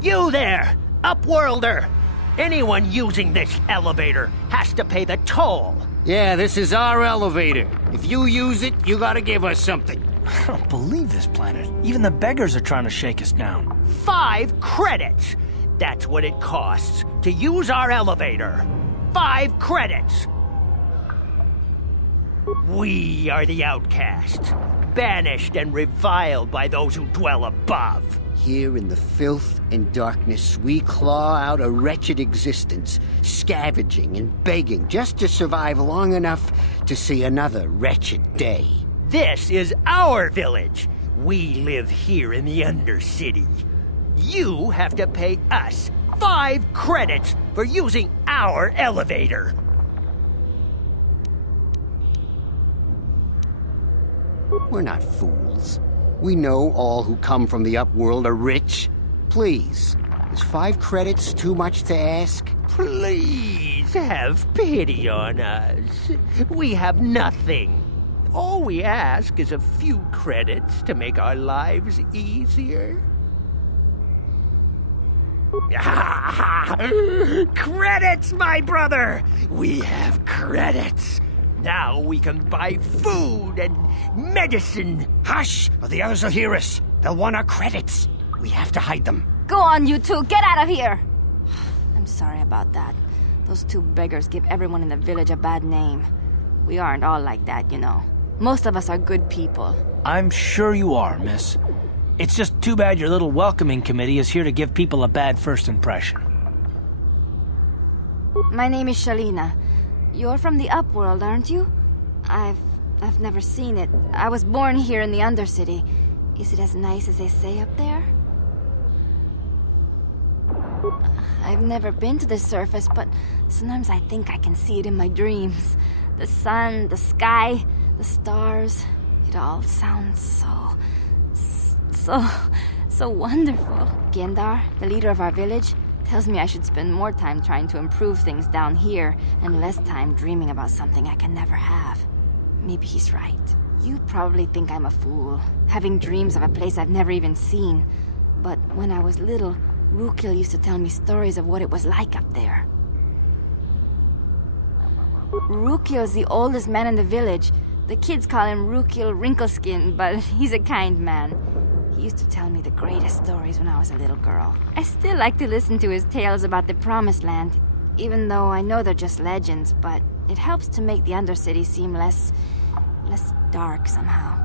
You there, Upworlder! Anyone using this elevator has to pay the toll. Yeah, this is our elevator. If you use it, you gotta give us something. I don't believe this planet. Even the beggars are trying to shake us down. 5 credits! That's what it costs to use our elevator. 5 credits! We are the Outcasts, banished and reviled by those who dwell above. Here in the filth and darkness, we claw out a wretched existence, scavenging and begging just to survive long enough to see another wretched day. This is our village. We live here in the Undercity. You have to pay us 5 credits for using our elevator. We're not fools. We know all who come from the Upworld are rich. Please, is 5 credits too much to ask? Please have pity on us. We have nothing. All we ask is a few credits to make our lives easier. Credits, my brother! We have credits. Now we can buy food and medicine. Hush, or the others will hear us. They'll want our credits. We have to hide them. Go on, you two, get out of here! I'm sorry about that. Those 2 beggars give everyone in the village a bad name. We aren't all like that, you know. Most of us are good people. I'm sure you are, miss. It's just too bad your little welcoming committee is here to give people a bad first impression. My name is Selena. You're from the Upworld, aren't you? I've never seen it. I was born here in the Undercity. Is it as nice as they say up there? I've never been to the surface, but sometimes I think I can see it in my dreams. The sun, the sky, the stars. It all sounds so wonderful. Gendar, the leader of our village, tells me I should spend more time trying to improve things down here and less time dreaming about something I can never have. Maybe he's right. You probably think I'm a fool, having dreams of a place I've never even seen. But when I was little, Rukia used to tell me stories of what it was like up there. Rukia is the oldest man in the village. The kids call him Rukia Wrinkleskin, but he's a kind man. He used to tell me the greatest stories when I was a little girl. I still like to listen to his tales about the Promised Land, even though I know they're just legends, but it helps to make the Undercity seem less dark somehow.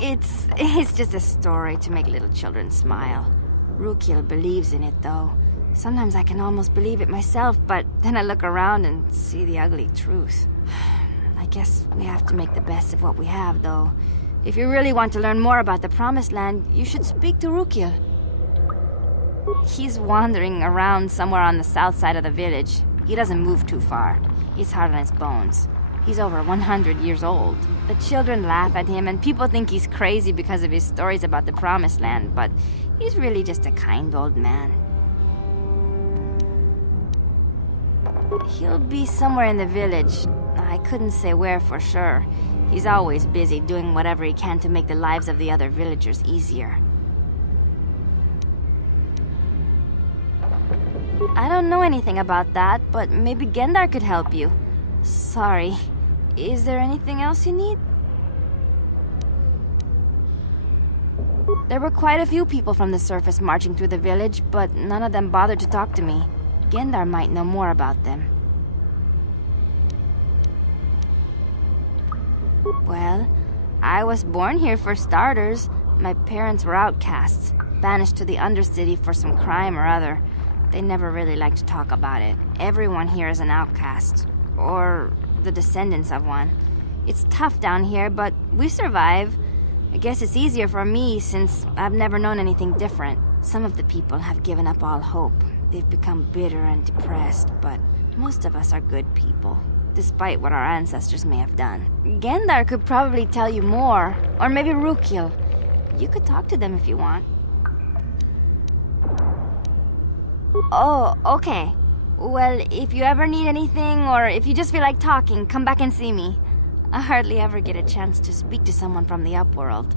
It's just a story to make little children smile. Rukia believes in it, though. Sometimes I can almost believe it myself, but then I look around and see the ugly truth. I guess we have to make the best of what we have, though. If you really want to learn more about the Promised Land, you should speak to Rukia. He's wandering around somewhere on the south side of the village. He doesn't move too far. He's hard on his bones. He's over 100 years old. The children laugh at him, and people think he's crazy because of his stories about the Promised Land, but he's really just a kind old man. He'll be somewhere in the village. I couldn't say where for sure. He's always busy doing whatever he can to make the lives of the other villagers easier. I don't know anything about that, but maybe Gendar could help you. Sorry. Is there anything else you need? There were quite a few people from the surface marching through the village, but none of them bothered to talk to me. Gendar might know more about them. Well, I was born here for starters. My parents were outcasts, banished to the Undercity for some crime or other. They never really liked to talk about it. Everyone here is an outcast, or the descendants of one. It's tough down here, but we survive. I guess it's easier for me since I've never known anything different. Some of the people have given up all hope. They've become bitter and depressed, but most of us are good people, despite what our ancestors may have done. Gendar could probably tell you more, or maybe Rukia. You could talk to them if you want. Oh, okay. Well, if you ever need anything, or if you just feel like talking, come back and see me. I hardly ever get a chance to speak to someone from the Upworld.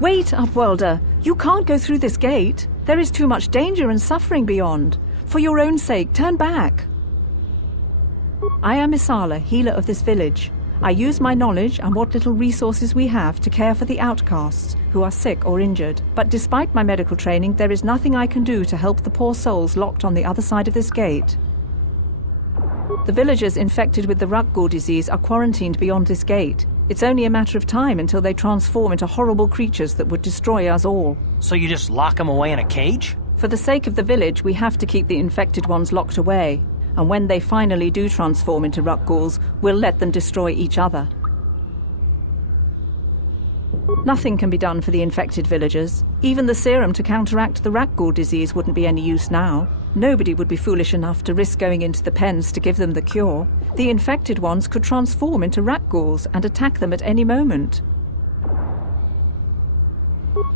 Wait, Upworlder! You can't go through this gate. There is too much danger and suffering beyond. For your own sake, turn back. I am Isala, healer of this village. I use my knowledge and what little resources we have to care for the outcasts who are sick or injured. But despite my medical training, there is nothing I can do to help the poor souls locked on the other side of this gate. The villagers infected with the Rukgul disease are quarantined beyond this gate. It's only a matter of time until they transform into horrible creatures that would destroy us all. So you just lock them away in a cage? For the sake of the village, we have to keep the infected ones locked away. And when they finally do transform into Rukguls, we'll let them destroy each other. Nothing can be done for the infected villagers. Even the serum to counteract the Rukgul disease wouldn't be any use now. Nobody would be foolish enough to risk going into the pens to give them the cure. The infected ones could transform into Rukguls and attack them at any moment.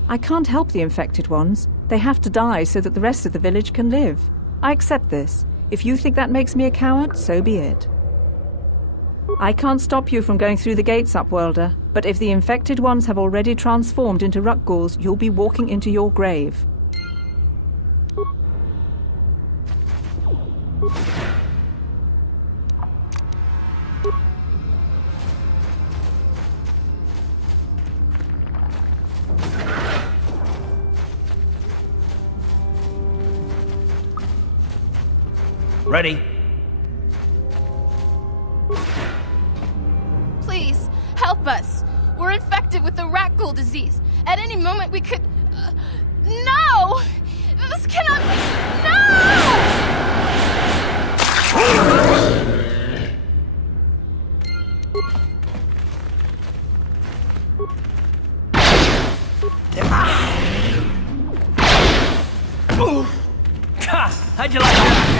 I can't help the infected ones. They have to die so that the rest of the village can live. I accept this. If you think that makes me a coward, so be it. I can't stop you from going through the gates, Upworlder, but if the infected ones have already transformed into Rukguls, you'll be walking into your grave. Ready? Please, help us. We're infected with the Rukgul disease. At any moment we could... No! This cannot be... No! How'd you like that?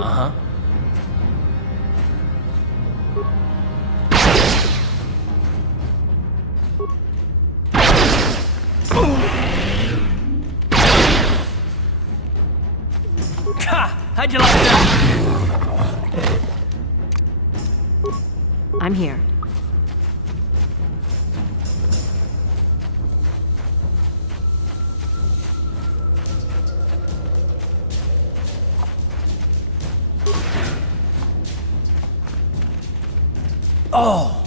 Uh-huh. How'd you like that? I'm here. Oh!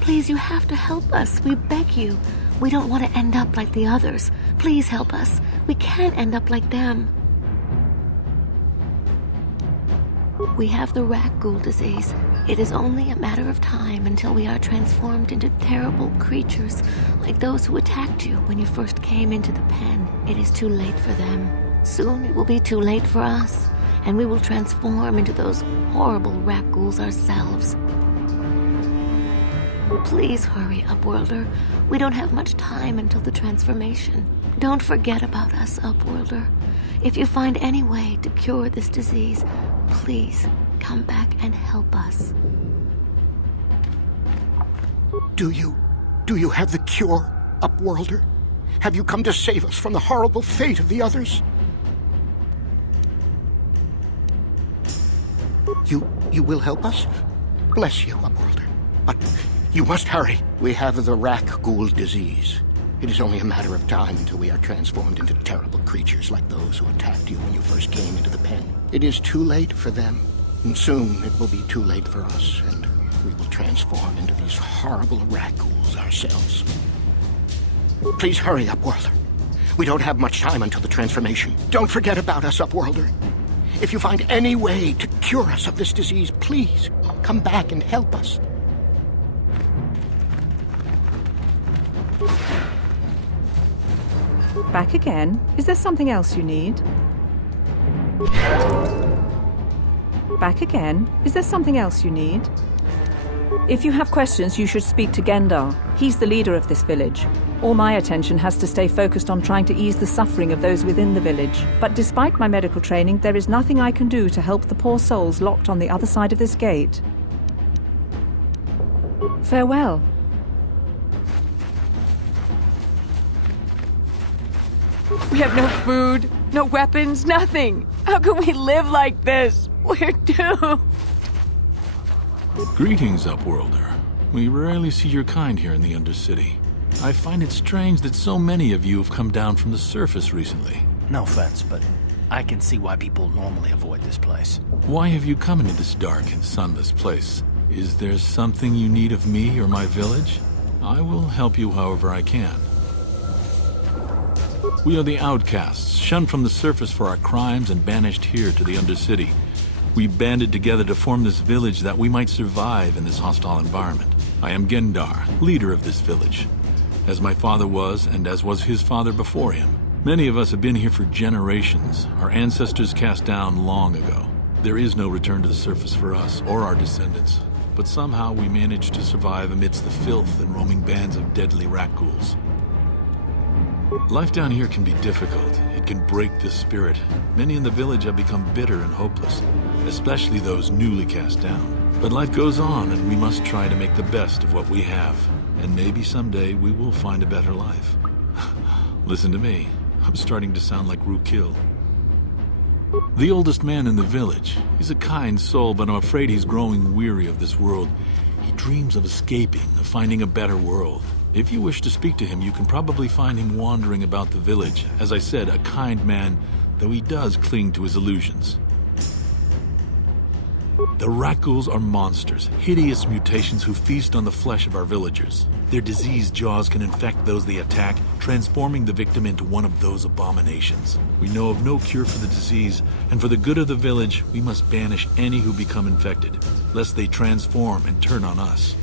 Please, you have to help us. We beg you. We don't want to end up like the others. Please help us. We can't end up like them. We have the Rukgul disease. It is only a matter of time until we are transformed into terrible creatures, like those who attacked you when you first came into the pen. It is too late for them. Soon it will be too late for us, and we will transform into those horrible Rukguls ourselves. Please hurry, Upworlder. We don't have much time until the transformation. Don't forget about us, Upworlder. If you find any way to cure this disease, please come back and help us. Do you have the cure, Upworlder? Have you come to save us from the horrible fate of the others? You will help us? Bless you, Upworlder. But you must hurry. We have the Rukgul disease. It is only a matter of time until we are transformed into terrible creatures like those who attacked you when you first came into the pen. It is too late for them, and soon it will be too late for us, and we will transform into these horrible Rukguls ourselves. Please hurry, Upworlder. We don't have much time until the transformation. Don't forget about us, Upworlder. If you find any way to cure us of this disease, please come back and help us. Back again? Is there something else you need? Back again? Is there something else you need? If you have questions, you should speak to Gendar. He's the leader of this village. All my attention has to stay focused on trying to ease the suffering of those within the village. But despite my medical training, there is nothing I can do to help the poor souls locked on the other side of this gate. Farewell. We have no food, no weapons, nothing. How can we live like this? We're doomed. Greetings, Upworlder. We rarely see your kind here in the Undercity. I find it strange that so many of you have come down from the surface recently. No offense, but I can see why people normally avoid this place. Why have you come into this dark and sunless place? Is there something you need of me or my village? I will help you however I can. We are the Outcasts, shunned from the surface for our crimes and banished here to the Undercity. We banded together to form this village that we might survive in this hostile environment. I am Gendar, leader of this village, as my father was and as was his father before him. Many of us have been here for generations, our ancestors cast down long ago. There is no return to the surface for us or our descendants, but somehow we managed to survive amidst the filth and roaming bands of deadly rat ghouls. Life down here can be difficult. It can break the spirit. Many in the village have become bitter and hopeless, especially those newly cast down. But life goes on, and we must try to make the best of what we have. And maybe someday we will find a better life. Listen to me. I'm starting to sound like Rukia. The oldest man in the village. He's a kind soul, but I'm afraid he's growing weary of this world. He dreams of escaping, of finding a better world. If you wish to speak to him, you can probably find him wandering about the village. As I said, a kind man, though he does cling to his illusions. The rat ghouls are monsters, hideous mutations who feast on the flesh of our villagers. Their diseased jaws can infect those they attack, transforming the victim into one of those abominations. We know of no cure for the disease, and for the good of the village, we must banish any who become infected, lest they transform and turn on us.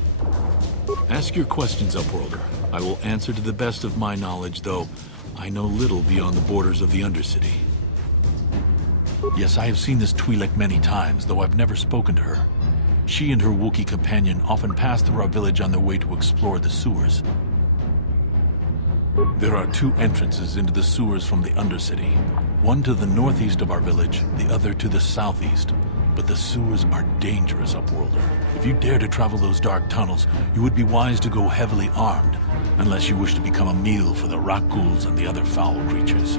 Ask your questions, Upworlder. I will answer to the best of my knowledge, though I know little beyond the borders of the Undercity. Yes, I have seen this Twi'lek many times, though I've never spoken to her. She and her Wookiee companion often pass through our village on their way to explore the sewers. There are two entrances into the sewers from the Undercity. One to the northeast of our village, the other to the southeast. But the sewers are dangerous, Upworlder. If you dare to travel those dark tunnels, you would be wise to go heavily armed, unless you wish to become a meal for the rat ghouls and the other foul creatures.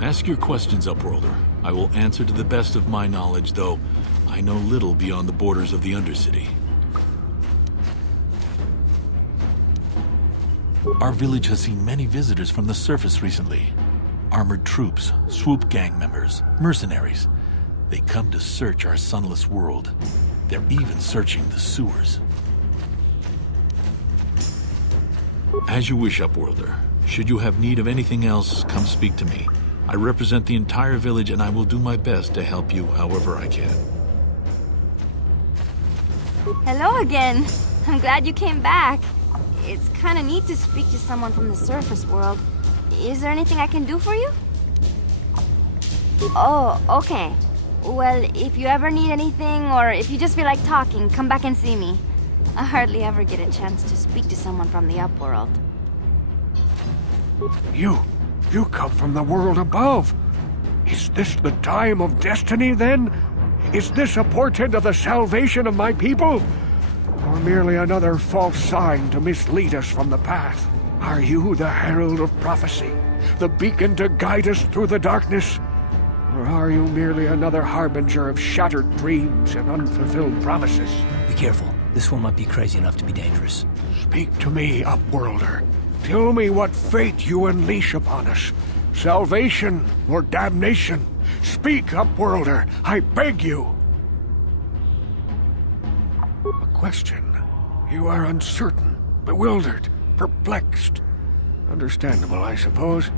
Ask your questions, Upworlder. I will answer to the best of my knowledge, though I know little beyond the borders of the Undercity. Our village has seen many visitors from the surface recently. Armored troops, swoop gang members, mercenaries. They come to search our sunless world. They're even searching the sewers. As you wish, Upworlder. Should you have need of anything else, come speak to me. I represent the entire village, and I will do my best to help you however I can. Hello again. I'm glad you came back. It's kind of neat to speak to someone from the surface world. Is there anything I can do for you? Oh, okay. Well, if you ever need anything, or if you just feel like talking, come back and see me. I hardly ever get a chance to speak to someone from the Upworld. You come from the world above. Is this the time of destiny, then? Is this a portent of the salvation of my people? Or merely another false sign to mislead us from the path? Are you the herald of prophecy, the beacon to guide us through the darkness? Or are you merely another harbinger of shattered dreams and unfulfilled promises? Be careful. This one might be crazy enough to be dangerous. Speak to me, Upworlder. Tell me what fate you unleash upon us. Salvation or damnation? Speak, Upworlder, I beg you. A question. You are uncertain, bewildered, perplexed. Understandable, I suppose.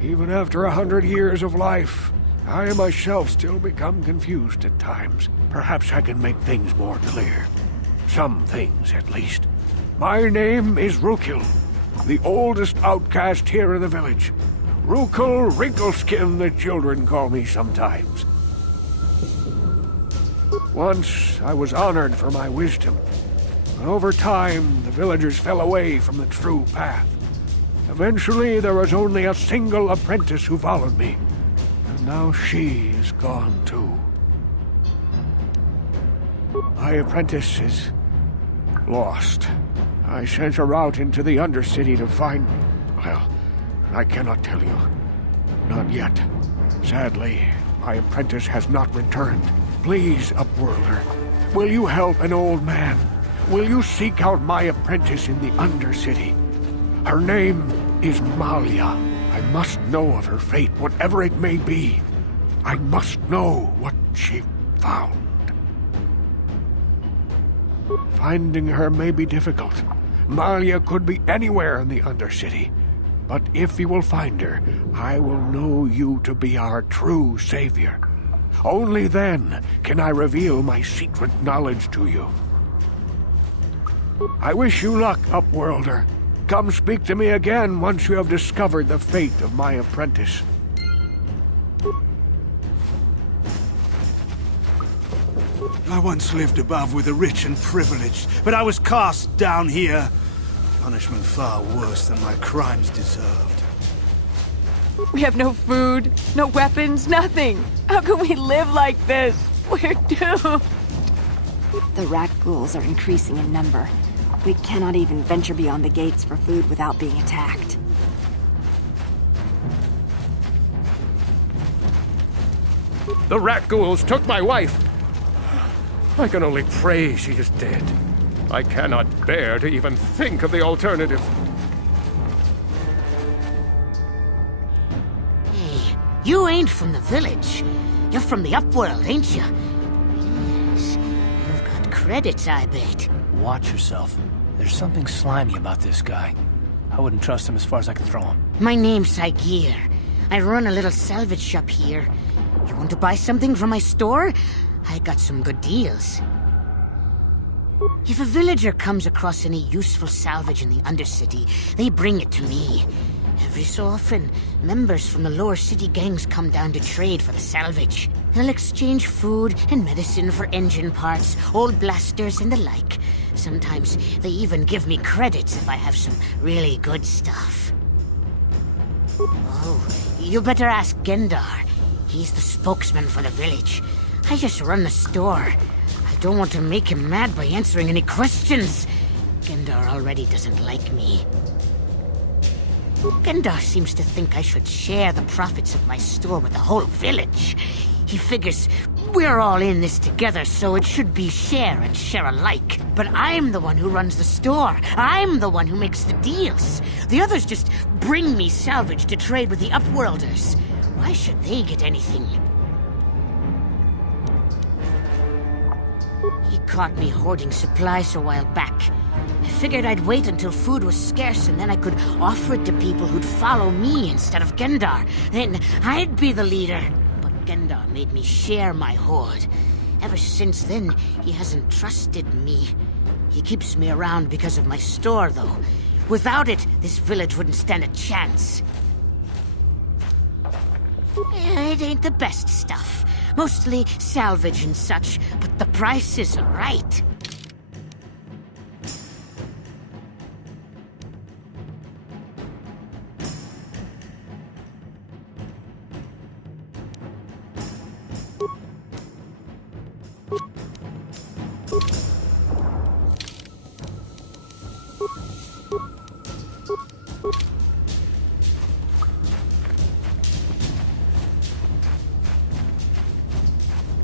Even after 100 years of life, I myself still become confused at times. Perhaps I can make things more clear. Some things, at least. My name is Rukia, the oldest outcast here in the village. Rukia Wrinkleskin, the children call me sometimes. Once I was honored for my wisdom. But over time, the villagers fell away from the true path. Eventually, there was only a single apprentice who followed me. And now she is gone too. My apprentice is lost. I sent her out into the Undercity to find... well, I cannot tell you. Not yet. Sadly, my apprentice has not returned. Please, Upworlder, will you help an old man? Will you seek out my apprentice in the Undercity? Her name is Malia. I must know of her fate, whatever it may be. I must know what she found. Finding her may be difficult. Malia could be anywhere in the Undercity. But if you will find her, I will know you to be our true savior. Only then can I reveal my secret knowledge to you. I wish you luck, Upworlder. Come speak to me again once you have discovered the fate of my apprentice. I once lived above with the rich and privileged, but I was cast down here. Punishment far worse than my crimes deserved. We have no food, no weapons, nothing. How can we live like this? We're doomed. The rat ghouls are increasing in number. We cannot even venture beyond the gates for food without being attacked. The rat ghouls took my wife. I can only pray she is dead. I cannot bear to even think of the alternative. Hey, you ain't from the village. You're from the Upworld, ain't you? Yes. You've got credits, I bet. Watch yourself. There's something slimy about this guy. I wouldn't trust him as far as I can throw him. My name's Igear. I run a little salvage shop here. You want to buy something from my store? I got some good deals. If a villager comes across any useful salvage in the Undercity, they bring it to me. Every so often, members from the lower city gangs come down to trade for the salvage. They'll exchange food and medicine for engine parts, old blasters and the like. Sometimes they even give me credits if I have some really good stuff. Oh, you better ask Gendar. He's the spokesman for the village. I just run the store. I don't want to make him mad by answering any questions. Gendar already doesn't like me. Gendar seems to think I should share the profits of my store with the whole village. He figures we're all in this together, so it should be share and share alike. But I'm the one who runs the store. I'm the one who makes the deals. The others just bring me salvage to trade with the Upworlders. Why should they get anything? He caught me hoarding supplies a while back. I figured I'd wait until food was scarce and then I could offer it to people who'd follow me instead of Gendar. Then I'd be the leader. But Gendar made me share my hoard. Ever since then, he hasn't trusted me. He keeps me around because of my store, though. Without it, this village wouldn't stand a chance. It ain't the best stuff. Mostly salvage and such, but the prices are right.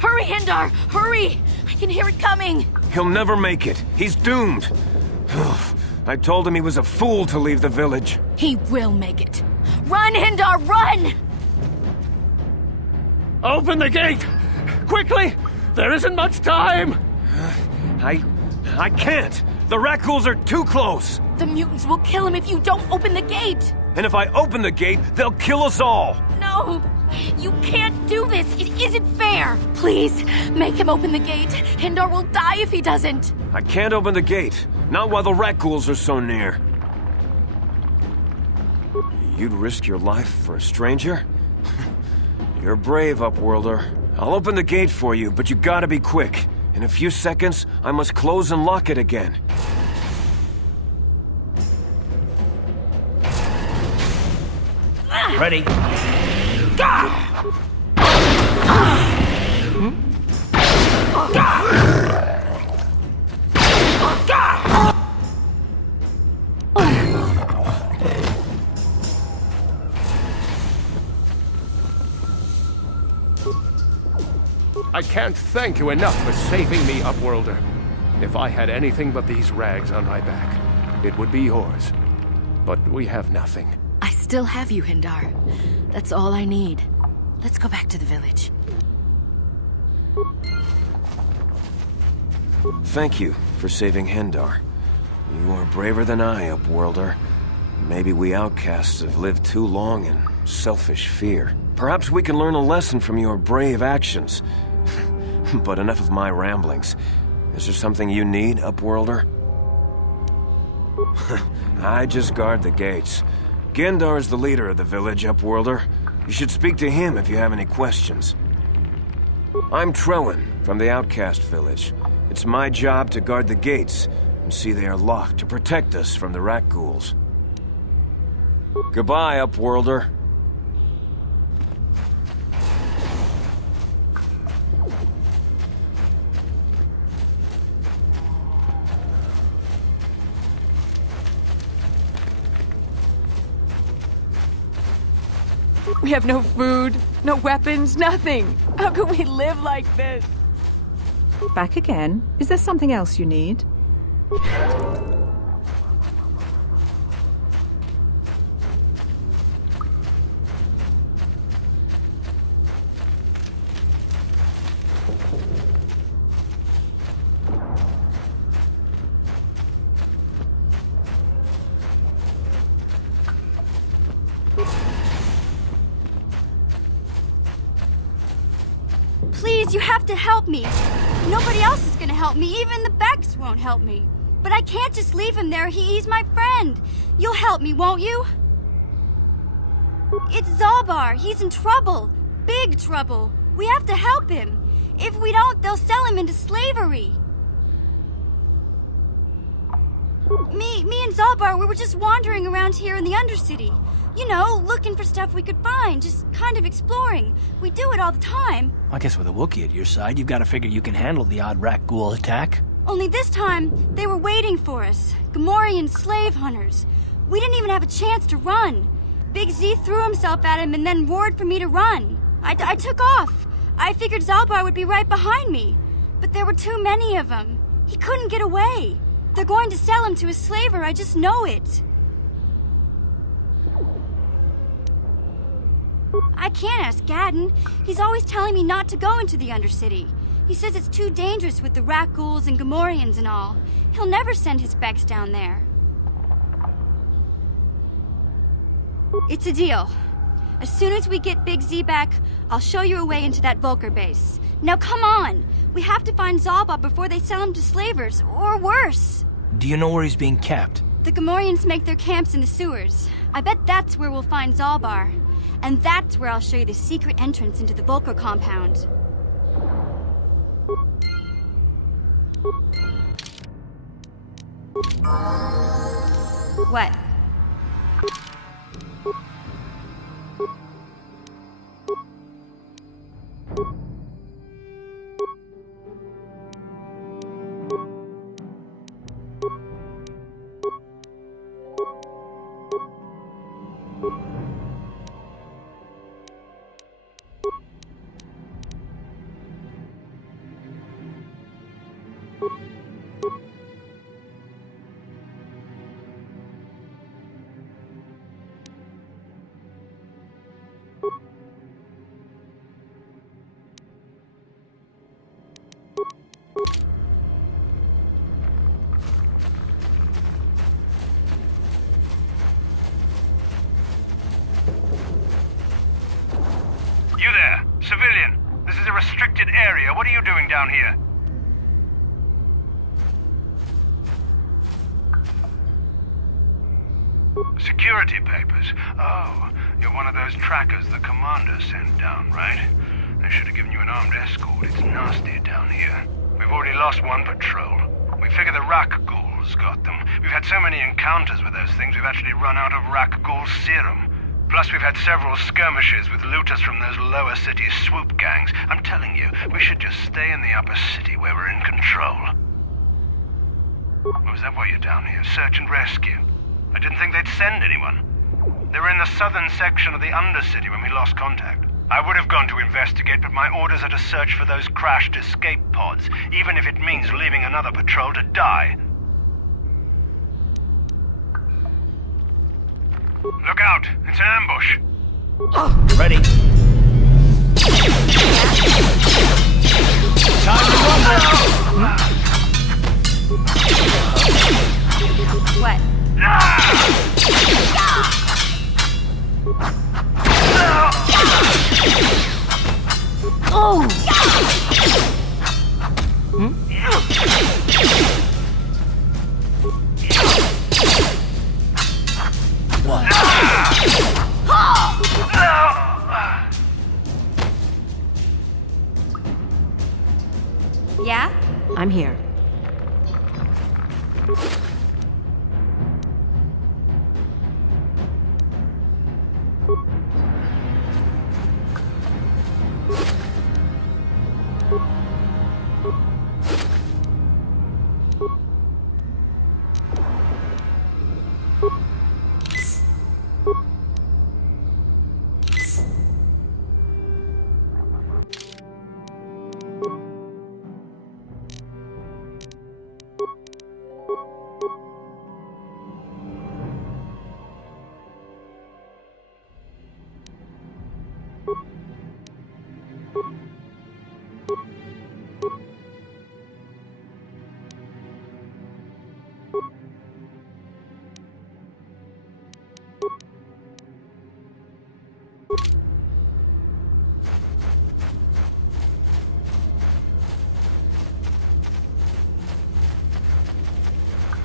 Hurry, Gendar! Hurry! I can hear it coming! He'll never make it. He's doomed. I told him he was a fool to leave the village. He will make it. Run, Gendar, run! Open the gate! Quickly! There isn't much time! I can't. The Rackles are too close. The mutants will kill him if you don't open the gate! And if I open the gate, they'll kill us all. No! You can't do this! It isn't fair! Please, make him open the gate. Gendar will die if he doesn't. I can't open the gate. Not while the Rackles are so near. You'd risk your life for a stranger? You're brave, Upworlder. I'll open the gate for you, but you gotta be quick. In a few seconds, I must close and lock it again. Ready? I can't thank you enough for saving me, Upworlder. If I had anything but these rags on my back, it would be yours. But we have nothing. I still have you, Gendar. That's all I need. Let's go back to the village. Thank you for saving Gendar. You are braver than I, Upworlder. Maybe we outcasts have lived too long in selfish fear. Perhaps we can learn a lesson from your brave actions. But enough of my ramblings. Is there something you need, Upworlder? I just guard the gates. Gendar is the leader of the village, Upworlder. You should speak to him if you have any questions. I'm Trowan, from the Outcast village. It's my job to guard the gates and see they are locked to protect us from the rat ghouls. Goodbye, Upworlder. We have no food, no weapons, nothing. How can we live like this? Back again? Is there something else you need? Please, you have to help me. Nobody else is gonna help me. Even the Becks won't help me. But I can't just leave him there. He's my friend. You'll help me, won't you? It's Zaalbar. He's in trouble. Big trouble. We have to help him. If we don't, they'll sell him into slavery. Me and Zaalbar, we were just wandering around here in the Undercity. You know, looking for stuff we could find, just kind of exploring. We do it all the time. I guess with a Wookiee at your side, you've got to figure you can handle the odd rat ghoul attack. Only this time, they were waiting for us. Gamorrean slave hunters. We didn't even have a chance to run. Big Z threw himself at him and then roared for me to run. I took off. I figured Zaalbar would be right behind me. But there were too many of them. He couldn't get away. They're going to sell him to a slaver, I just know it. I can't ask Gadden. He's always telling me not to go into the Undercity. He says it's too dangerous with the rat ghouls and Gamorreans and all. He'll never send his Becks down there. It's a deal. As soon as we get Big Z back, I'll show you a way into that Vulcar base. Now come on! We have to find Zaalbar before they sell him to slavers, or worse. Do you know where he's being kept? The Gamorreans make their camps in the sewers. I bet that's where we'll find Zaalbar. And that's where I'll show you the secret entrance into the Vulcar compound. What? You there, civilian. This is a restricted area. What are you doing down here? Security papers. Oh, you're one of those trackers the commander sent down, right? They should have given you an armed escort. It's nasty down here. We've already lost one patrol. We figure the Rak ghouls got them. We've had so many encounters with those things, we've actually run out of Rak ghoul serum. Plus, we've had several skirmishes with looters from those lower city swoop gangs. I'm telling you, we should just stay in the upper city where we're in control. Or is that why you're down here? Search and rescue? I didn't think they'd send anyone. They were in the southern section of the Undercity when we lost contact. I would have gone to investigate, but my orders are to search for those crashed escape pods, even if it means leaving another patrol to die. Look out! It's an ambush! Ready. Time to rumble! What? Oh! What? Yeah? I'm here.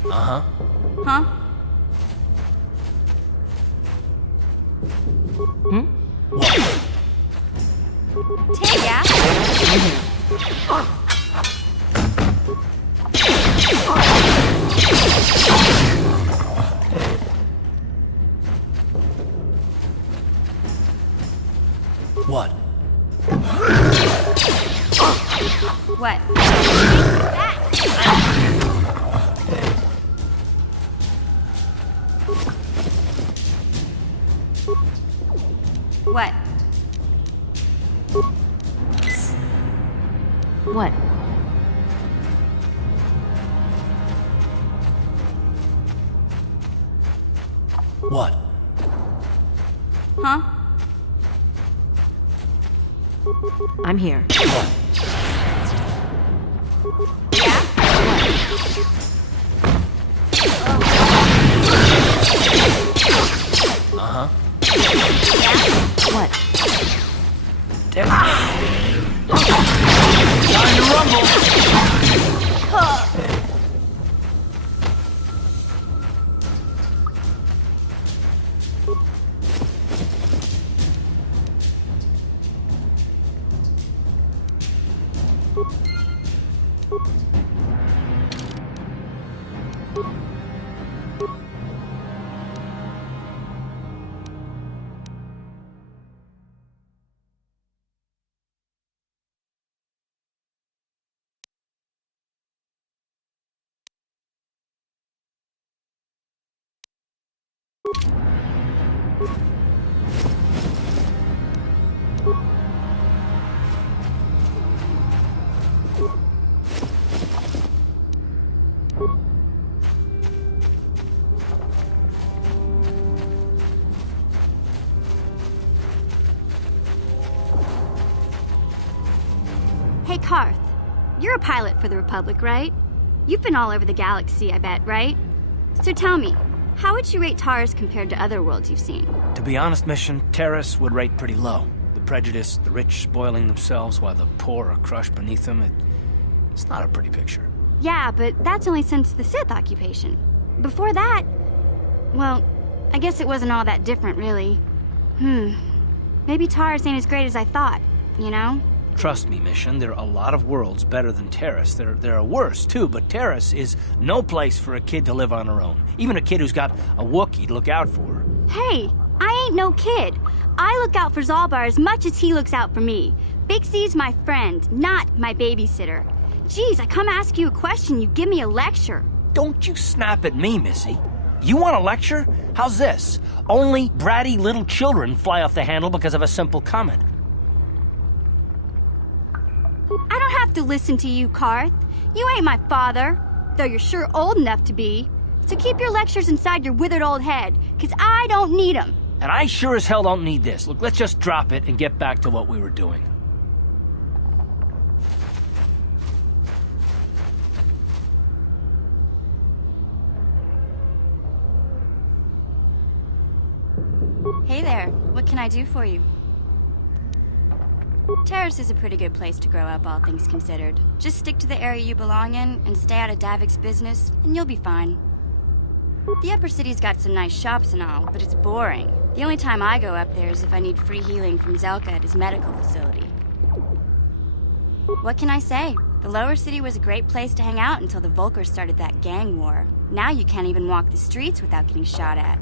Uh-huh. Huh? What? Yeah? What? What? What? What? What? Huh? I'm here. What? Yeah? Uh-huh. Yeah? What? Damn it. Time to rumble! Hey, Carth. You're a pilot for the Republic, right? You've been all over the galaxy, I bet, right? So tell me, how would you rate Taurus compared to other worlds you've seen? To be honest, Mission, Terrace would rate pretty low. The prejudice, the rich spoiling themselves while the poor are crushed beneath them, it's not a pretty picture. Yeah, but that's only since the Sith occupation. Before that, well, I guess it wasn't all that different, really. Maybe Taurus ain't as great as I thought, you know? Trust me, Mission, there are a lot of worlds better than Terrace. There are worse, too, but Terrace is no place for a kid to live on her own. Even a kid who's got a Wookiee to look out for. Hey, I ain't no kid. I look out for Zaalbar as much as he looks out for me. Big C's my friend, not my babysitter. Geez, I come ask you a question, you give me a lecture. Don't you snap at me, Missy. You want a lecture? How's this? Only bratty little children fly off the handle because of a simple comment. I don't have to listen to you, Carth. You ain't my father, though you're sure old enough to be. So keep your lectures inside your withered old head, 'cause I don't need 'em. And I sure as hell don't need this. Look, let's just drop it and get back to what we were doing. Hey there, what can I do for you? Terrace is a pretty good place to grow up, all things considered. Just stick to the area you belong in and stay out of Davik's business, and you'll be fine. The upper city's got some nice shops and all, but it's boring. The only time I go up there is if I need free healing from Zelka at his medical facility. What can I say? The lower city was a great place to hang out until the Vulkars started that gang war. Now you can't even walk the streets without getting shot at.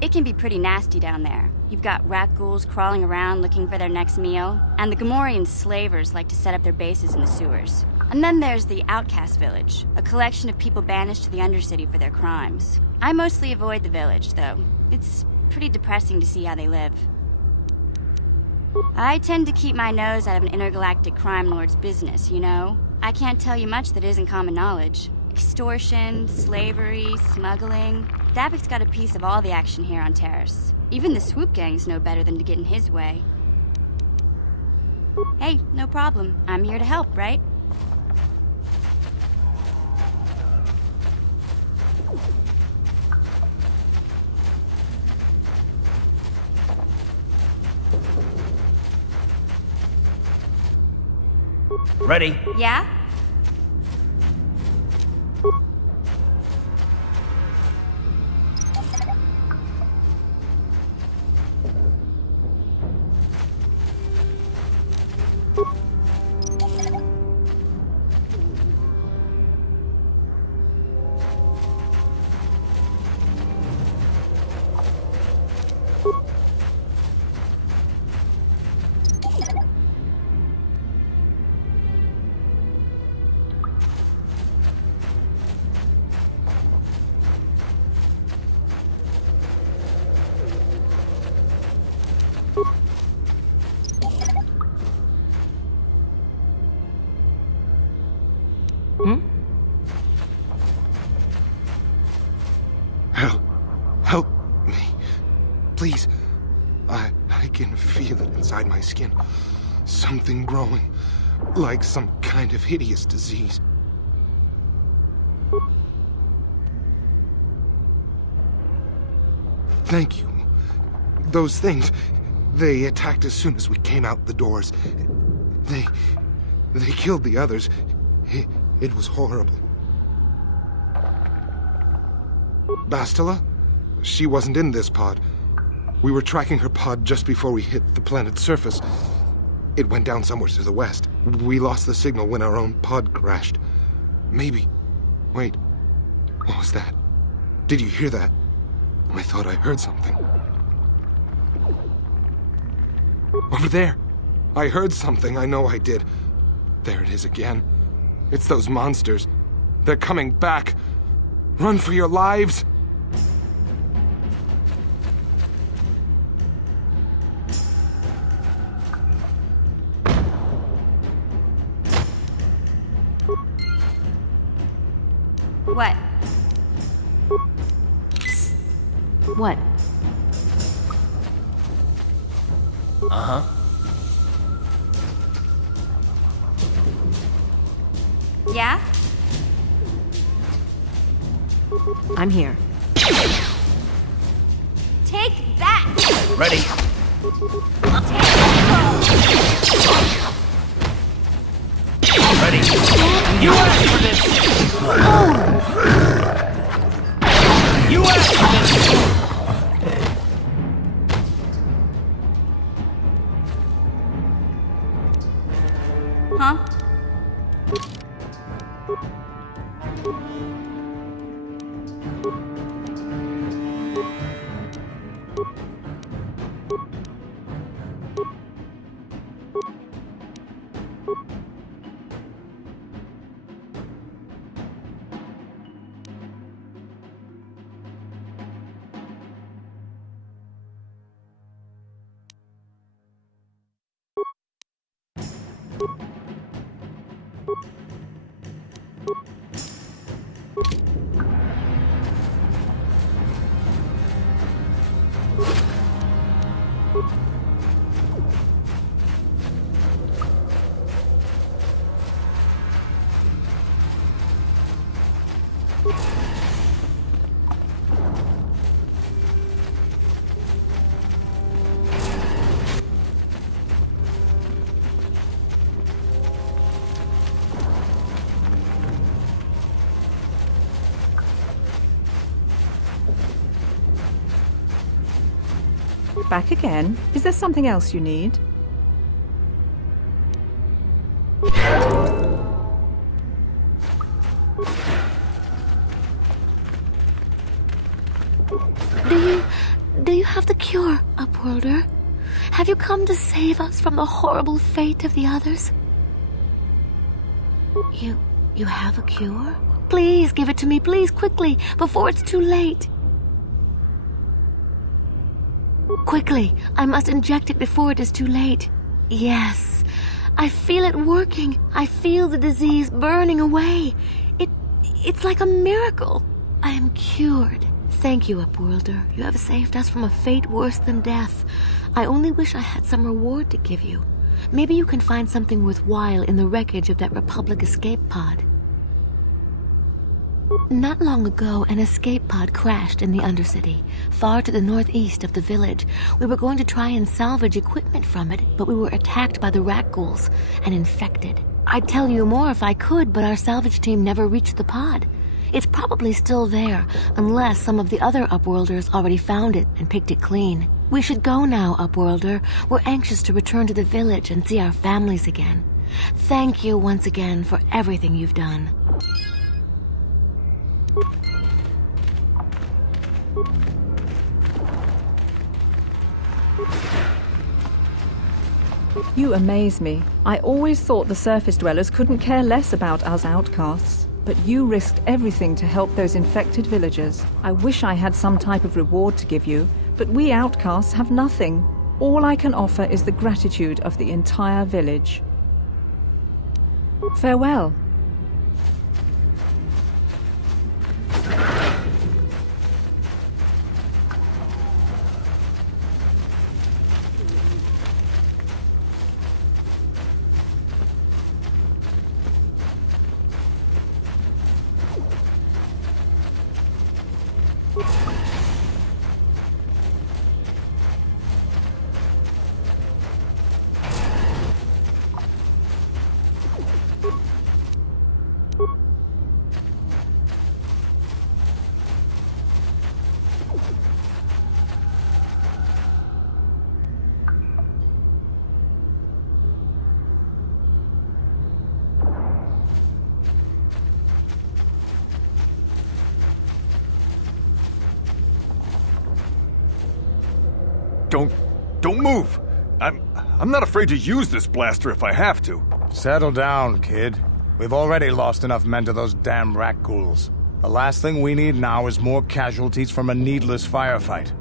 It can be pretty nasty down there. You've got rat ghouls crawling around looking for their next meal, and the Gamorrean slavers like to set up their bases in the sewers. And then there's the Outcast village, a collection of people banished to the Undercity for their crimes. I mostly avoid the village, though. It's pretty depressing to see how they live. I tend to keep my nose out of an intergalactic crime lord's business, you know? I can't tell you much that isn't common knowledge. Extortion, slavery, smuggling. Davik's got a piece of all the action here on Terrace. Even the swoop gangs know better than to get in his way. Hey, no problem. I'm here to help, right? Ready? Yeah? Help me. Please. I can feel it inside my skin. Something growing. Like some kind of hideous disease. Thank you. Those things, they attacked as soon as we came out the doors. They killed the others. It was horrible. Bastila? She wasn't in this pod. We were tracking her pod just before we hit the planet's surface. It went down somewhere to the west. We lost the signal when our own pod crashed. Maybe... Wait. What was that? Did you hear that? I thought I heard something. Over there! I heard something, I know I did. There it is again. It's those monsters. They're coming back. Run for your lives! What? What? Uh-huh. Yeah? I'm here. Take that! Ready? Ready? You asked for this! You asked for this! Back again? Is there something else you need? Do you have the cure, Upworlder? Have you come to save us from the horrible fate of the others? You have a cure? Please give it to me, please, quickly, before it's too late. Quickly, I must inject it before it is too late. Yes, I feel it working. I feel the disease burning away. It's like a miracle. I am cured. Thank you, Upworlder. You have saved us from a fate worse than death. I only wish I had some reward to give you. Maybe you can find something worthwhile in the wreckage of that Republic escape pod. Not long ago, an escape pod crashed in the Undercity, far to the northeast of the village. We were going to try and salvage equipment from it, but we were attacked by the rat ghouls and infected. I'd tell you more if I could, but our salvage team never reached the pod. It's probably still there, unless some of the other Upworlders already found it and picked it clean. We should go now, Upworlder. We're anxious to return to the village and see our families again. Thank you once again for everything you've done. You amaze me. I always thought the surface dwellers couldn't care less about us outcasts. But you risked everything to help those infected villagers. I wish I had some type of reward to give you, but we outcasts have nothing. All I can offer is the gratitude of the entire village. Farewell. Don't move! I'm not afraid to use this blaster if I have to. Settle down, kid. We've already lost enough men to those damn rat ghouls. The last thing we need now is more casualties from a needless firefight.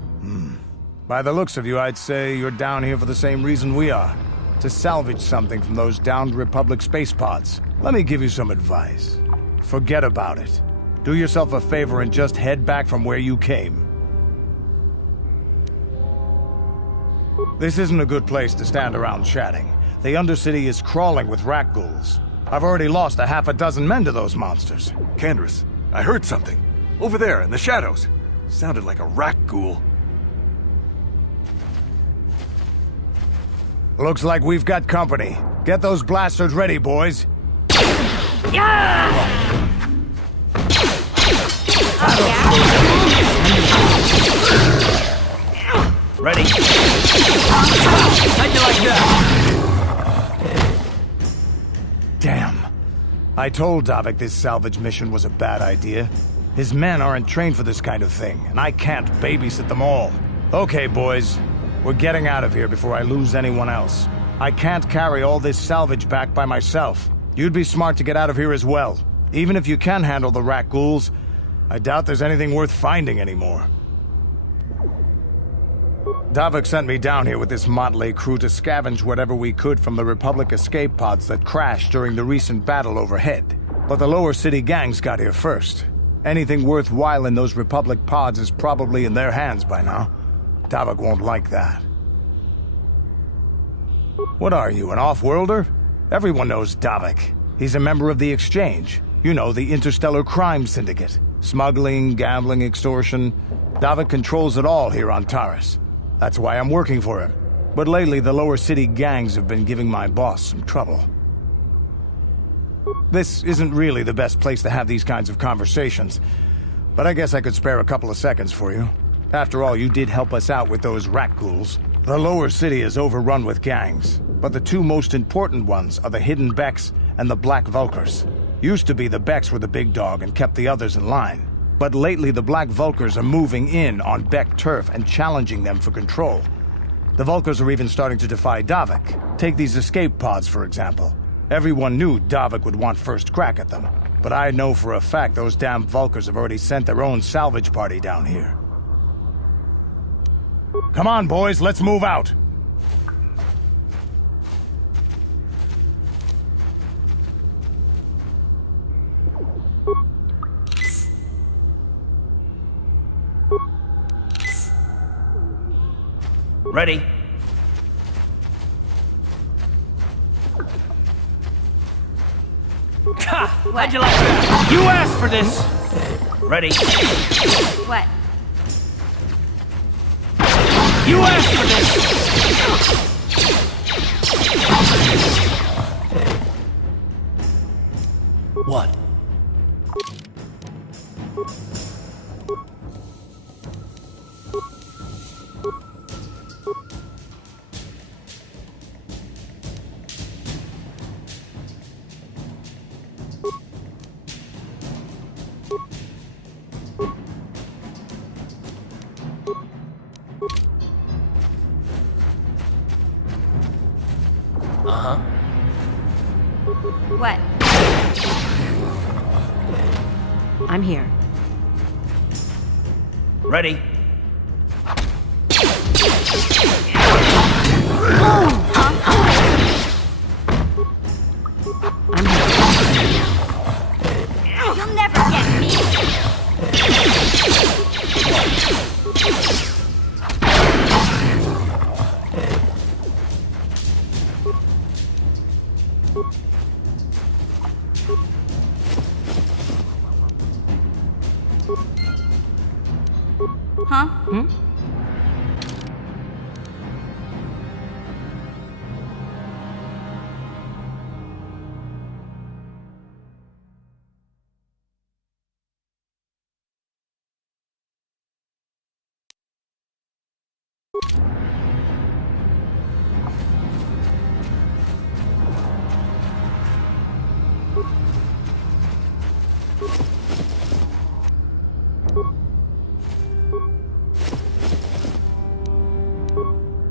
By the looks of you, I'd say you're down here for the same reason we are. To salvage something from those downed Republic space pods. Let me give you some advice. Forget about it. Do yourself a favor and just head back from where you came. This isn't a good place to stand around chatting. The Undercity is crawling with rat ghouls. I've already lost a half a dozen men to those monsters. Candace, I heard something. Over there, in the shadows. Sounded like a rat ghoul. Looks like we've got company. Get those blasters ready, boys. Ready? How'd you like that? Damn. I told Davik this salvage mission was a bad idea. His men aren't trained for this kind of thing, and I can't babysit them all. Okay, boys. We're getting out of here before I lose anyone else. I can't carry all this salvage back by myself. You'd be smart to get out of here as well. Even if you can handle the rat ghouls, I doubt there's anything worth finding anymore. Davik sent me down here with this motley crew to scavenge whatever we could from the Republic escape pods that crashed during the recent battle overhead. But the lower city gangs got here first. Anything worthwhile in those Republic pods is probably in their hands by now. Davik won't like that. What are you, an off-worlder? Everyone knows Davik. He's a member of the Exchange. You know, the interstellar crime syndicate. Smuggling, gambling, extortion. Davik controls it all here on Taris. That's why I'm working for him. But lately, the lower city gangs have been giving my boss some trouble. This isn't really the best place to have these kinds of conversations, but I guess I could spare a couple of seconds for you. After all, you did help us out with those rat ghouls. The lower city is overrun with gangs, but the two most important ones are the Hidden Becks and the Black Vulkars. Used to be the Becks were the big dog and kept the others in line. But lately the Black Vulkars are moving in on Beck turf and challenging them for control. The Vulkars are even starting to defy Davik. Take these escape pods, for example. Everyone knew Davik would want first crack at them. But I know for a fact those damn Vulkars have already sent their own salvage party down here. Come on, boys, let's move out! Ready? Ha! How'd you like that? You asked for this! Ready? What? You asked for this! What? Uh-huh. What? I'm here. Ready? You'll never get me! Huh? Hmm?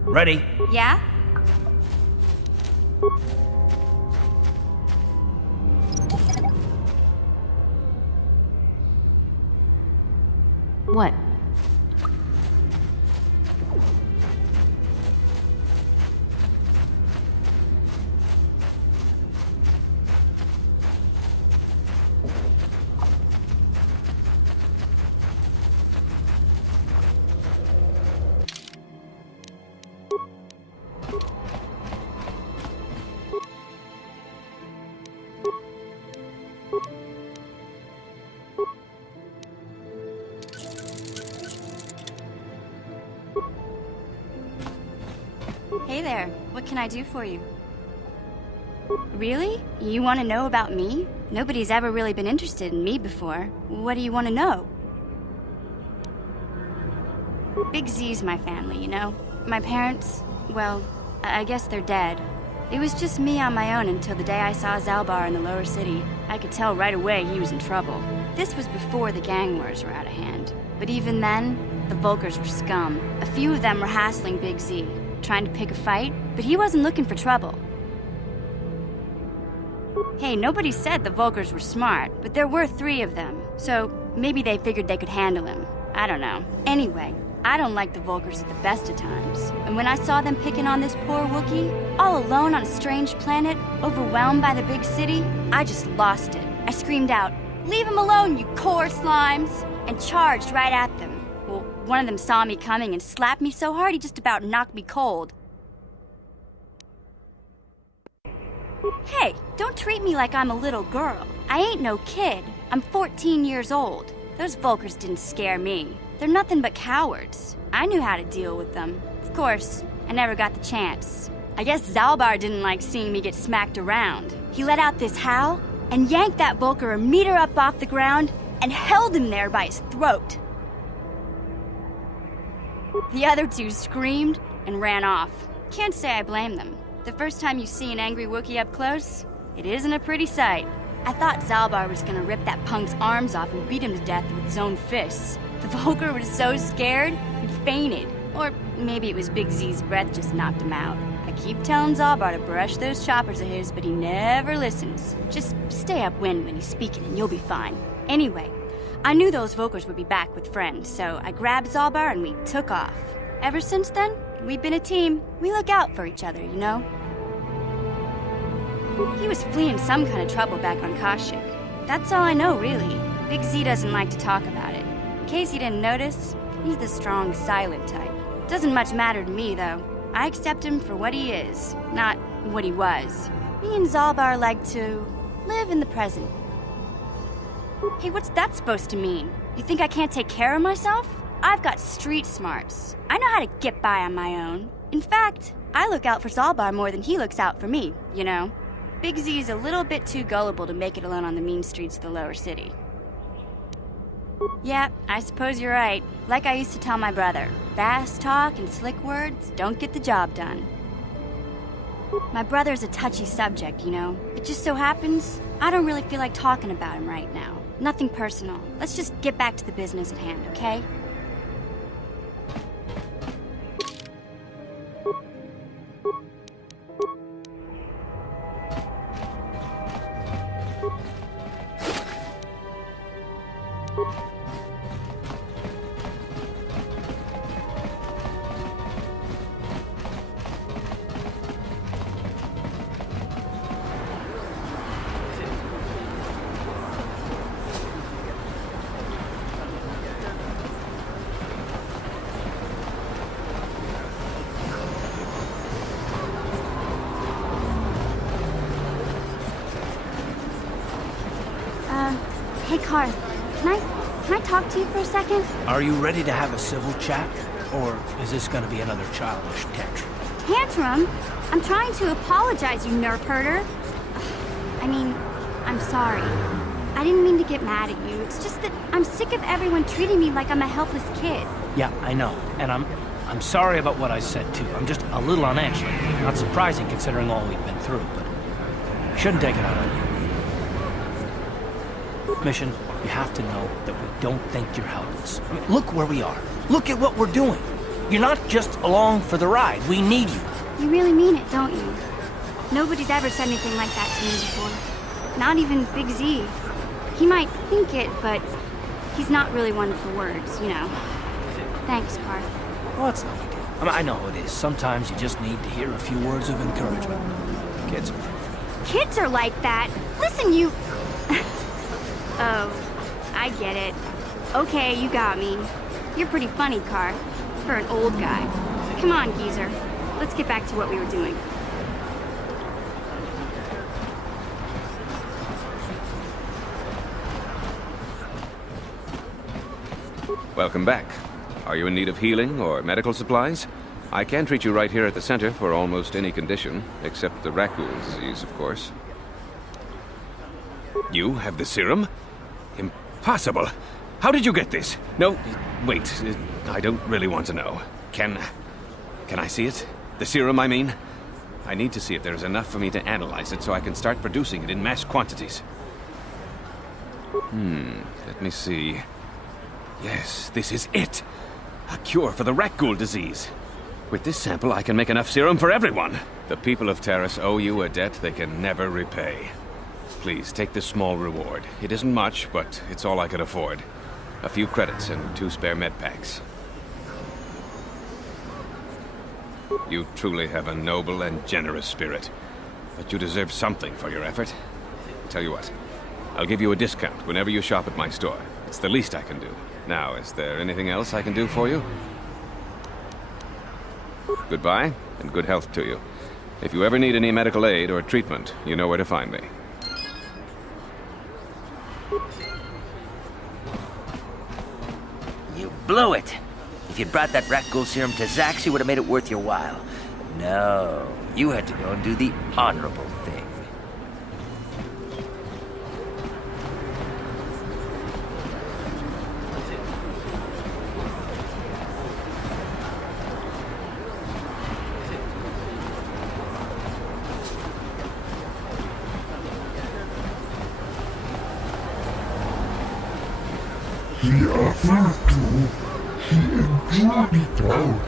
Ready? Yeah? What? Hey there, what can I do for you? Really? You want to know about me? Nobody's ever really been interested in me before. What do you want to know? Big Z's my family, you know? My parents, well, I guess they're dead. It was just me on my own until the day I saw Zaalbar in the lower city. I could tell right away he was in trouble. This was before the gang wars were out of hand. But even then, the Vulkars were scum. A few of them were hassling Big Z, trying to pick a fight, but he wasn't looking for trouble. Hey, nobody said the Vulkars were smart, but there were 3 of them, so maybe they figured they could handle him. I don't know. Anyway, I don't like the Vulkars at the best of times. And when I saw them picking on this poor Wookiee, all alone on a strange planet, overwhelmed by the big city, I just lost it. I screamed out, "Leave him alone, you core slimes!" and charged right at them. Well, one of them saw me coming and slapped me so hard he just about knocked me cold. Hey, don't treat me like I'm a little girl. I ain't no kid. I'm 14 years old. Those Vulkars didn't scare me. They're nothing but cowards. I knew how to deal with them. Of course, I never got the chance. I guess Zaalbar didn't like seeing me get smacked around. He let out this howl and yanked that Vulkar a meter up off the ground and held him there by his throat. The other two screamed and ran off. Can't say I blame them. The first time you see an angry Wookiee up close, it isn't a pretty sight. I thought Zaalbar was gonna rip that punk's arms off and beat him to death with his own fists. The Volker was so scared, he fainted. Or maybe it was Big Z's breath just knocked him out. I keep telling Zaalbar to brush those choppers of his, but he never listens. Just stay upwind when he's speaking and you'll be fine. Anyway, I knew those Volkers would be back with friends, so I grabbed Zaalbar and we took off. Ever since then, we've been a team. We look out for each other, you know? He was fleeing some kind of trouble back on Kashyyyk. That's all I know, really. Big Z doesn't like to talk about it. In case you didn't notice, he's the strong, silent type. Doesn't much matter to me, though. I accept him for what he is, not what he was. Me and Zaalbar like to live in the present. Hey, what's that supposed to mean? You think I can't take care of myself? I've got street smarts. I know how to get by on my own. In fact, I look out for Zaalbar more than he looks out for me, you know? Big Z is a little bit too gullible to make it alone on the mean streets of the lower city. Yeah, I suppose you're right. Like I used to tell my brother, fast talk and slick words don't get the job done. My brother's a touchy subject, you know? It just so happens, I don't really feel like talking about him right now. Nothing personal. Let's just get back to the business at hand, okay? Hey, Carth, can I talk to you for a second? Are you ready to have a civil chat? Or is this gonna be another childish tantrum? Tantrum? I'm trying to apologize, you nerf herder. I mean, I'm sorry. I didn't mean to get mad at you. It's just that I'm sick of everyone treating me like I'm a helpless kid. Yeah, I know. And I'm sorry about what I said, too. I'm just a little on edge lately. Not surprising considering all we've been through, but shouldn't take it out on you. Mission, you have to know that we don't think you're helpless. I mean, look where we are. Look at what we're doing. You're not just along for the ride. We need you. You really mean it, don't you? Nobody's ever said anything like that to me before. Not even Big Z. He might think it, but he's not really one for words, you know. Thanks, Carth. Well, it's no big deal. I mean, I know it is. Sometimes you just need to hear a few words of encouragement. Kids are... Kids are like that. Listen, you... Oh, I get it. Okay, you got me. You're pretty funny, Carth, for an old guy. Come on, geezer. Let's get back to what we were doing. Welcome back. Are you in need of healing or medical supplies? I can treat you right here at the center for almost any condition, except the Rakghoul disease, of course. You have the serum? Impossible! How did you get this? No, wait, I don't really want to know. Can I see it? The serum, I mean? I need to see if there is enough for me to analyze it so I can start producing it in mass quantities. Let me see. Yes, this is it! A cure for the Rakghoul disease. With this sample, I can make enough serum for everyone. The people of Taris owe you a debt they can never repay. Please, take this small reward. It isn't much, but it's all I could afford. A few credits and 2 spare med packs. You truly have a noble and generous spirit. But you deserve something for your effort. Tell you what, I'll give you a discount whenever you shop at my store. It's the least I can do. Now, is there anything else I can do for you? Goodbye, and good health to you. If you ever need any medical aid or treatment, you know where to find me. You blew it. If you'd brought that Rakghoul serum to Zax, you would have made it worth your while. No, you had to go and do the honorable thing. She offered to. She enjoyed it out.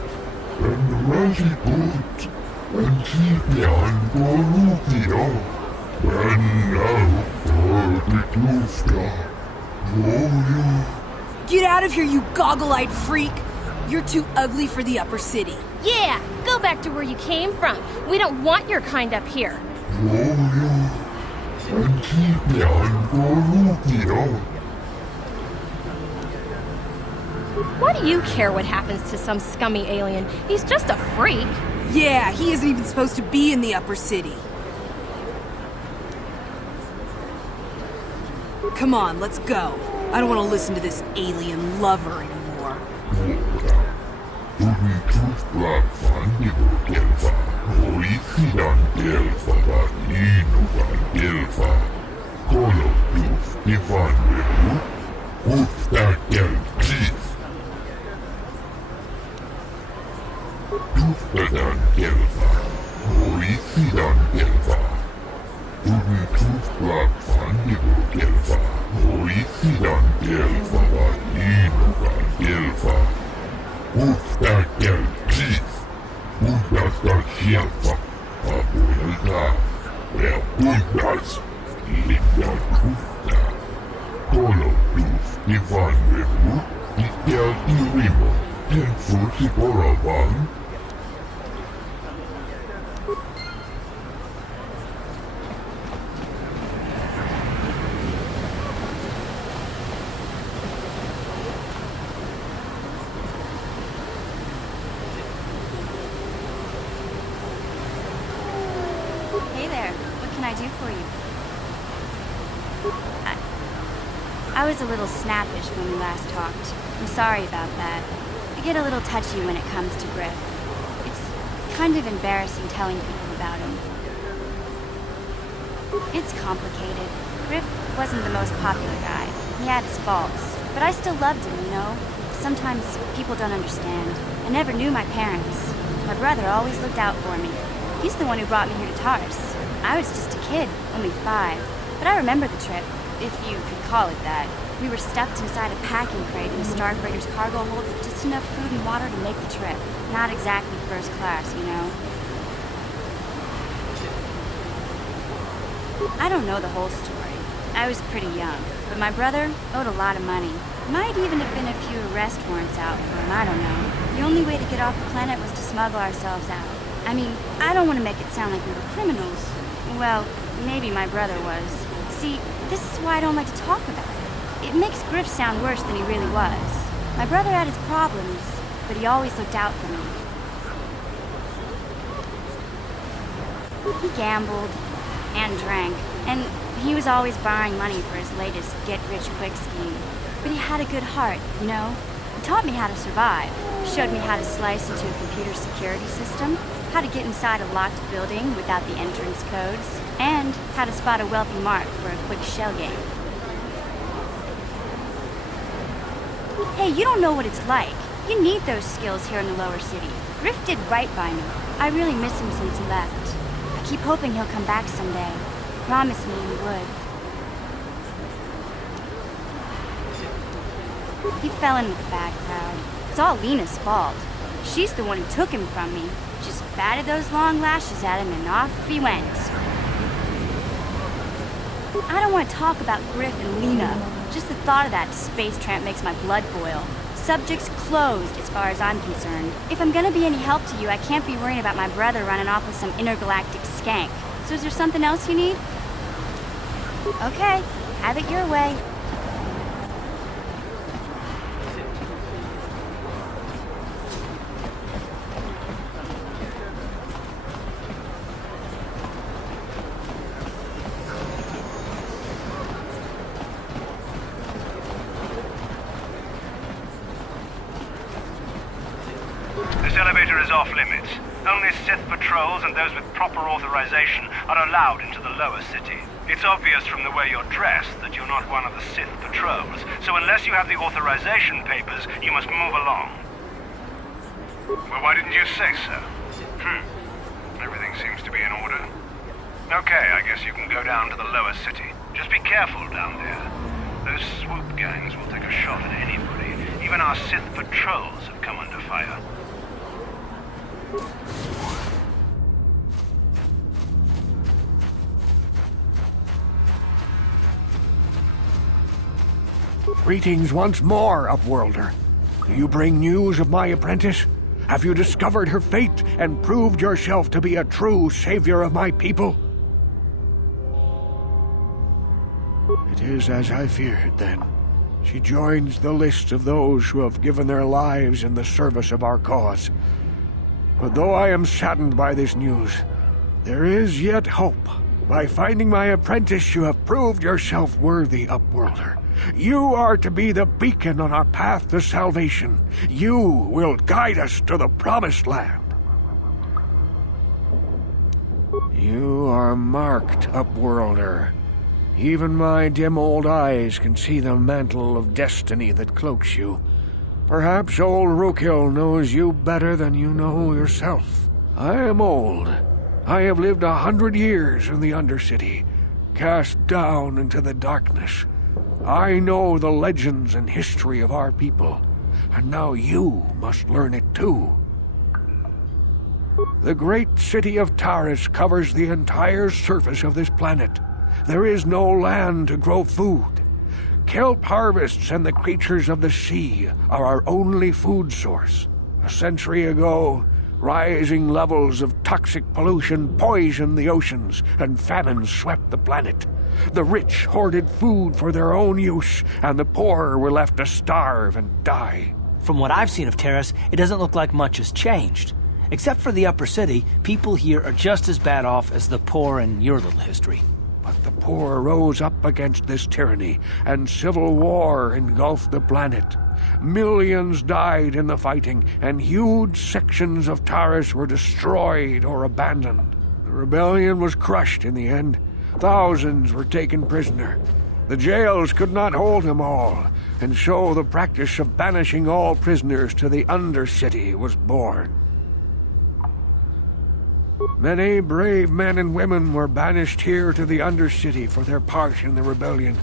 And very good. And she began Rukia. And now for the Tuska. Get out of here, you goggle-eyed freak! You're too ugly for the upper city. Yeah, go back to where you came from. We don't want your kind up here. Why do you care what happens to some scummy alien? He's just a freak. Yeah, he isn't even supposed to be in the upper city. Come on, let's go. I don't want to listen to this alien lover anymore. Hey there, what can I do for you? I was a little snappish when we last talked. I'm sorry about that. I get a little touchy when it comes to Griff. It's kind of embarrassing telling people about him. It's complicated. Griff wasn't the most popular guy. He had his faults. But I still loved him, you know? Sometimes people don't understand. I never knew my parents. My brother always looked out for me. He's the one who brought me here to Tars. I was just a kid, only 5. But I remember the trip, if you could call it that. We were stuffed inside a packing crate in a Star Freighter's cargo hold with just enough food and water to make the trip. Not exactly first class, you know? I don't know the whole story. I was pretty young, but my brother owed a lot of money. Might even have been a few arrest warrants out for him, I don't know. The only way to get off the planet was to smuggle ourselves out. I mean, I don't want to make it sound like we were criminals. Well, maybe my brother was. See, this is why I don't like to talk about it. It makes Griff sound worse than he really was. My brother had his problems, but he always looked out for me. He gambled and drank, and he was always borrowing money for his latest get-rich-quick scheme. But he had a good heart, you know? He taught me how to survive, showed me how to slice into a computer security system, how to get inside a locked building without the entrance codes, and how to spot a wealthy mark for a quick shell game. Hey, you don't know what it's like. You need those skills here in the lower city. Griff did right by me. I really miss him since he left. I keep hoping he'll come back someday. Promise me he would. He fell in with a bad crowd. It's all Lena's fault. She's the one who took him from me. Just batted those long lashes at him and off he went. I don't want to talk about Griff and Lena. Just the thought of that space tramp makes my blood boil. Subject's closed as far as I'm concerned. If I'm gonna be any help to you, I can't be worrying about my brother running off with some intergalactic skank. So is there something else you need? Okay, have it your way. This elevator is off limits. Only Sith patrols and those with proper authorization are allowed into the lower city. It's obvious from the way you're dressed that you're not one of the Sith patrols, so unless you have the authorization papers, you must move along. Well, why didn't you say so? Everything seems to be in order. Okay, I guess you can go down to the lower city. Just be careful down there. Those Those swoop gangs will take a shot at anybody. Even our Sith patrols have come under fire. Greetings once more, Upworlder. Do you bring news of my apprentice? Have you discovered her fate and proved yourself to be a true savior of my people? It is as I feared, then. She joins the list of those who have given their lives in the service of our cause. But though I am saddened by this news, there is yet hope. By finding my apprentice, you have proved yourself worthy, Upworlder. You are to be the beacon on our path to salvation. You will guide us to the Promised Land. You are marked, Upworlder. Even my dim old eyes can see the mantle of destiny that cloaks you. Perhaps old Rukia knows you better than you know yourself. I am old. I have lived 100 years in the Undercity, cast down into the darkness. I know the legends and history of our people, and now you must learn it too. The great city of Taris covers the entire surface of this planet. There is no land to grow food. Kelp harvests and the creatures of the sea are our only food source. A century ago, rising levels of toxic pollution poisoned the oceans, and famine swept the planet. The rich hoarded food for their own use, and the poor were left to starve and die. From what I've seen of Taris, it doesn't look like much has changed. Except for the upper city, people here are just as bad off as the poor in your little history. But the poor rose up against this tyranny, and civil war engulfed the planet. Millions died in the fighting, and huge sections of Taris were destroyed or abandoned. The rebellion was crushed in the end. Thousands were taken prisoner. The jails could not hold them all, and so the practice of banishing all prisoners to the Undercity was born. Many brave men and women were banished here to the Undercity for their part in the rebellion.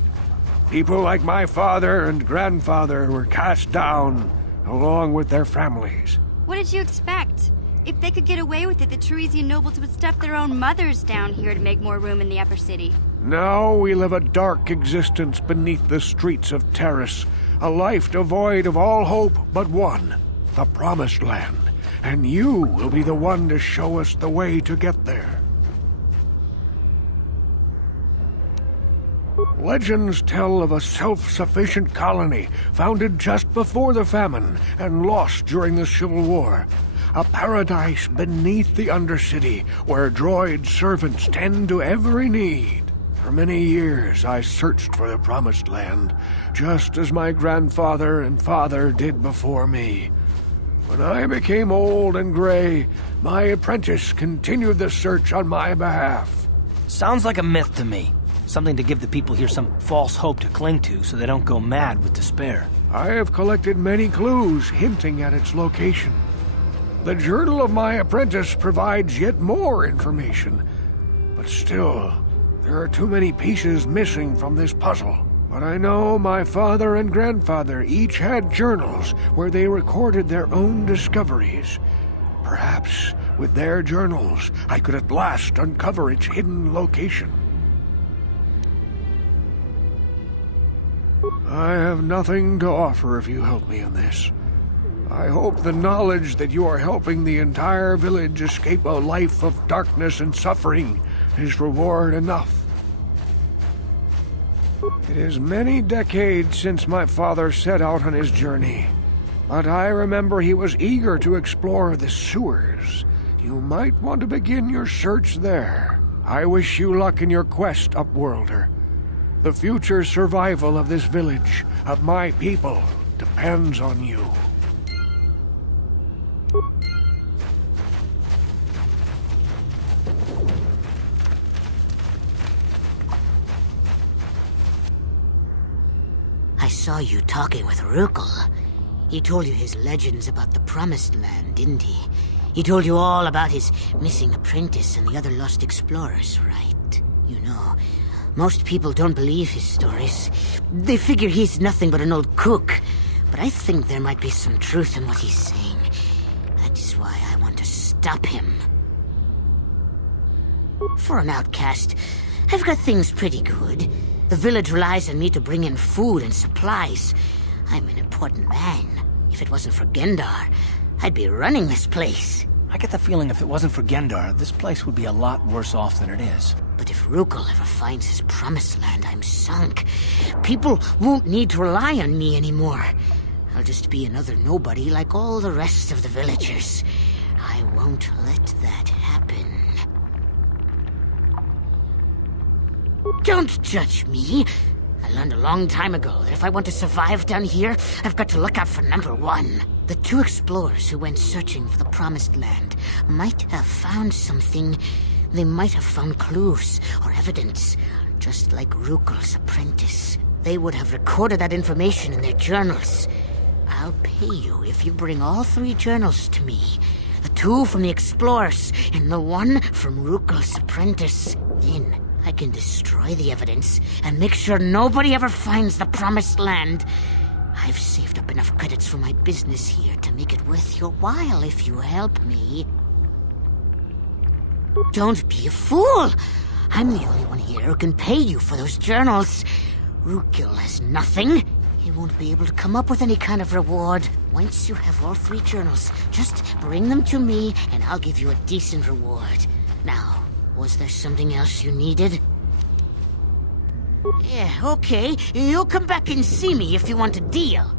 People like my father and grandfather were cast down, along with their families. What did you expect? If they could get away with it, the Teresian nobles would stuff their own mothers down here to make more room in the upper city. Now we live a dark existence beneath the streets of Taris, a life devoid of all hope but one, the Promised Land. And you will be the one to show us the way to get there. Legends tell of a self-sufficient colony founded just before the famine and lost during the Civil War. A paradise beneath the Undercity where droid servants tend to every need. For many years I searched for the Promised Land, just as my grandfather and father did before me. When I became old and gray, my apprentice continued the search on my behalf. Sounds like a myth to me. Something to give the people here some false hope to cling to so they don't go mad with despair. I have collected many clues hinting at its location. The journal of my apprentice provides yet more information. But still, there are too many pieces missing from this puzzle. But I know my father and grandfather each had journals where they recorded their own discoveries. Perhaps with their journals, I could at last uncover its hidden location. I have nothing to offer if you help me in this. I hope the knowledge that you are helping the entire village escape a life of darkness and suffering is reward enough. It is many decades since my father set out on his journey, but I remember he was eager to explore the sewers. You might want to begin your search there. I wish you luck in your quest, Upworlder. The future survival of this village, of my people, depends on you. I saw you talking with Rukia. He told you his legends about the Promised Land, didn't he? He told you all about his missing apprentice and the other lost explorers, right? You know, Most people don't believe his stories. They figure he's nothing but an old cook. But I think there might be some truth in what he's saying. That's why I want to stop him. For an outcast, I've got things pretty good. The village relies on me to bring in food and supplies. I'm an important man. If it wasn't for Gendar, I'd be running this place. I get the feeling if it wasn't for Gendar, this place would be a lot worse off than it is. But if Rukia ever finds his promised land, I'm sunk. People won't need to rely on me anymore. I'll just be another nobody like all the rest of the villagers. I won't let that happen. Don't judge me. I learned a long time ago that if I want to survive down here, I've got to look out for number one. The two explorers who went searching for the Promised Land might have found something. They might have found clues or evidence, just like Rukia's apprentice. They would have recorded that information in their journals. I'll pay you if you bring all 3 journals to me. The 2 from the explorers and the 1 from Rukia's apprentice. Then I can destroy the evidence and make sure nobody ever finds the Promised Land. I've saved up enough credits for my business here to make it worth your while if you help me. Don't be a fool! I'm the only one here who can pay you for those journals. Rukia has nothing. He won't be able to come up with any kind of reward. Once you have all 3 journals, just bring them to me and I'll give you a decent reward. Now, was there something else you needed? Yeah, okay. You'll come back and see me if you want a deal.